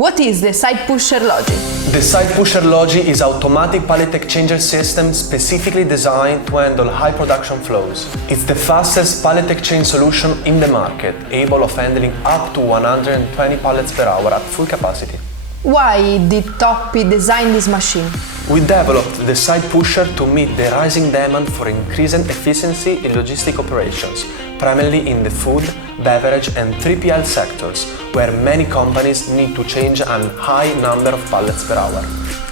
What is the Side Pusher Logy? The Side Pusher Logy is an automatic pallet exchanger system specifically designed to handle high production flows. It's the fastest pallet exchange solution in the market, able of handling up to 120 pallets per hour at full capacity. Why did Toppy design this machine? We developed the Side Pusher to meet the rising demand for increased efficiency in logistic operations, primarily in the food, beverage and 3PL sectors, where many companies need to change a high number of pallets per hour.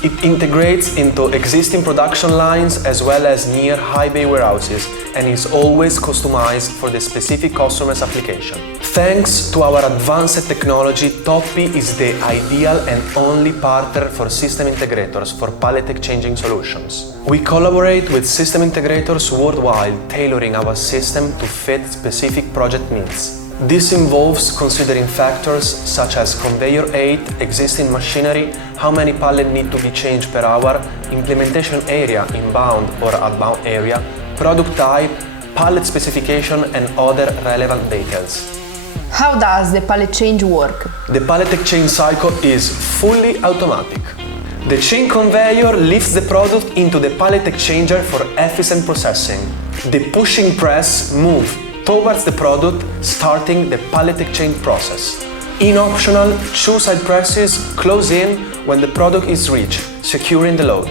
It integrates into existing production lines as well as near high bay warehouses and is always customized for the specific customer's application. Thanks to our advanced technology, Toppy is the ideal and only partner for system integrators for pallet exchanging solutions. We collaborate with system integrators worldwide, tailoring our system to fit specific project needs. This involves considering factors such as conveyor height, existing machinery, how many pallets need to be changed per hour, implementation area, inbound or outbound area, product type, pallet specification and other relevant details. How does the pallet change work? The pallet exchange cycle is fully automatic. The chain conveyor lifts the product into the pallet exchanger for efficient processing. The pushing press moves towards the product, starting the pallet exchange process. In optional, two side presses close in when the product is reached, securing the load.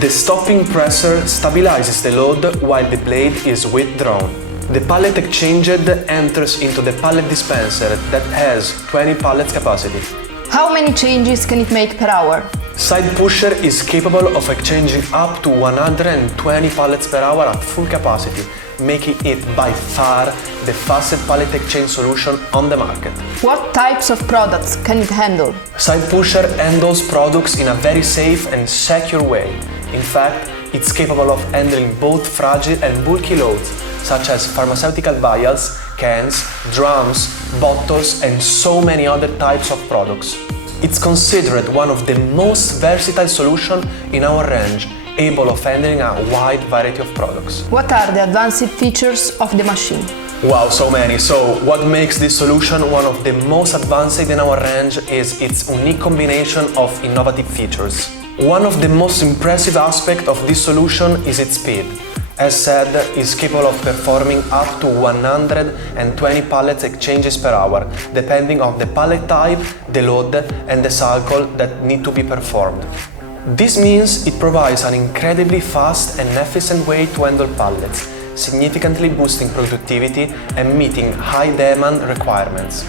The stopping presser stabilizes the load while the blade is withdrawn. The pallet exchanger enters into the pallet dispenser that has 20 pallets capacity. How many changes can it make per hour? Side Pusher is capable of exchanging up to 120 pallets per hour at full capacity, making it by far the fastest pallet exchange solution on the market. What types of products can it handle? Side Pusher handles products in a very safe and secure way. In fact, it's capable of handling both fragile and bulky loads, such as pharmaceutical vials, cans, drums, bottles, and so many other types of products. It's considered one of the most versatile solutions in our range, able of handling a wide variety of products. What are the advanced features of the machine? Wow, so many. So what makes this solution one of the most advanced in our range is its unique combination of innovative features. One of the most impressive aspects of this solution is its speed. As said, it's capable of performing up to 120 pallet exchanges per hour, depending on the pallet type, the load, and the cycle that need to be performed. This means it provides an incredibly fast and efficient way to handle pallets, significantly boosting productivity and meeting high demand requirements.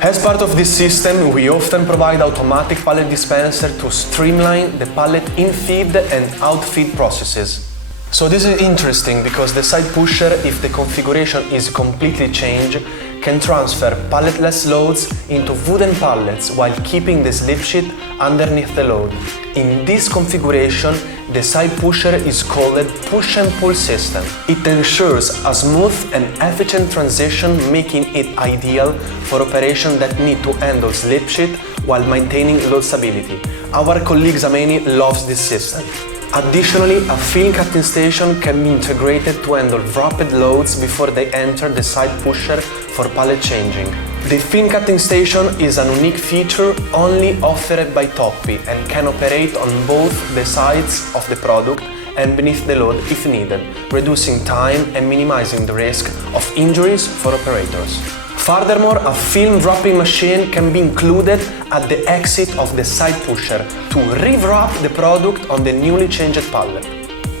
As part of this system, we often provide automatic pallet dispenser to streamline the pallet in-feed and out-feed processes. So this is interesting because the Side Pusher, if the configuration is completely changed, can transfer palletless loads into wooden pallets while keeping the slip sheet underneath the load. In this configuration, the Side Pusher is called push and pull system. It ensures a smooth and efficient transition, making it ideal for operations that need to handle slip sheet while maintaining load stability. Our colleague Zameni loves this system. Additionally, a film cutting station can be integrated to handle rapid loads before they enter the Side Pusher for pallet changing. The film cutting station is a unique feature only offered by Toppy and can operate on both the sides of the product and beneath the load if needed, reducing time and minimizing the risk of injuries for operators. Furthermore, a film wrapping machine can be included at the exit of the Side Pusher to rewrap the product on the newly changed pallet.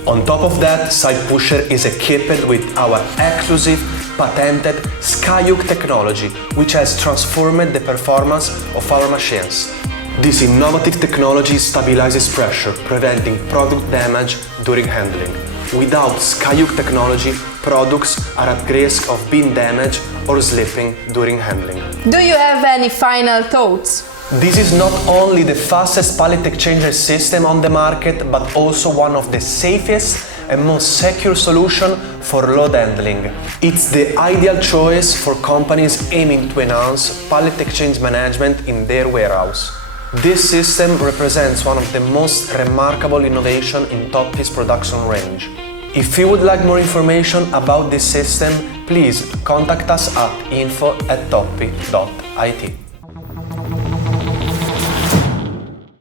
On top of that, Side Pusher is equipped with our exclusive patented Skyhook technology, which has transformed the performance of our machines. This innovative technology stabilizes pressure, preventing product damage during handling. Without Skyhook technology, products are at risk of being damaged or slipping during handling. Do you have any final thoughts? This is not only the fastest pallet exchanger system on the market, but also one of the safest and most secure solution for load handling. It's the ideal choice for companies aiming to enhance pallet exchange management in their warehouse. This system represents one of the most remarkable innovations in Toppy's production range. If you would like more information about this system, please contact us at info@toppy.it.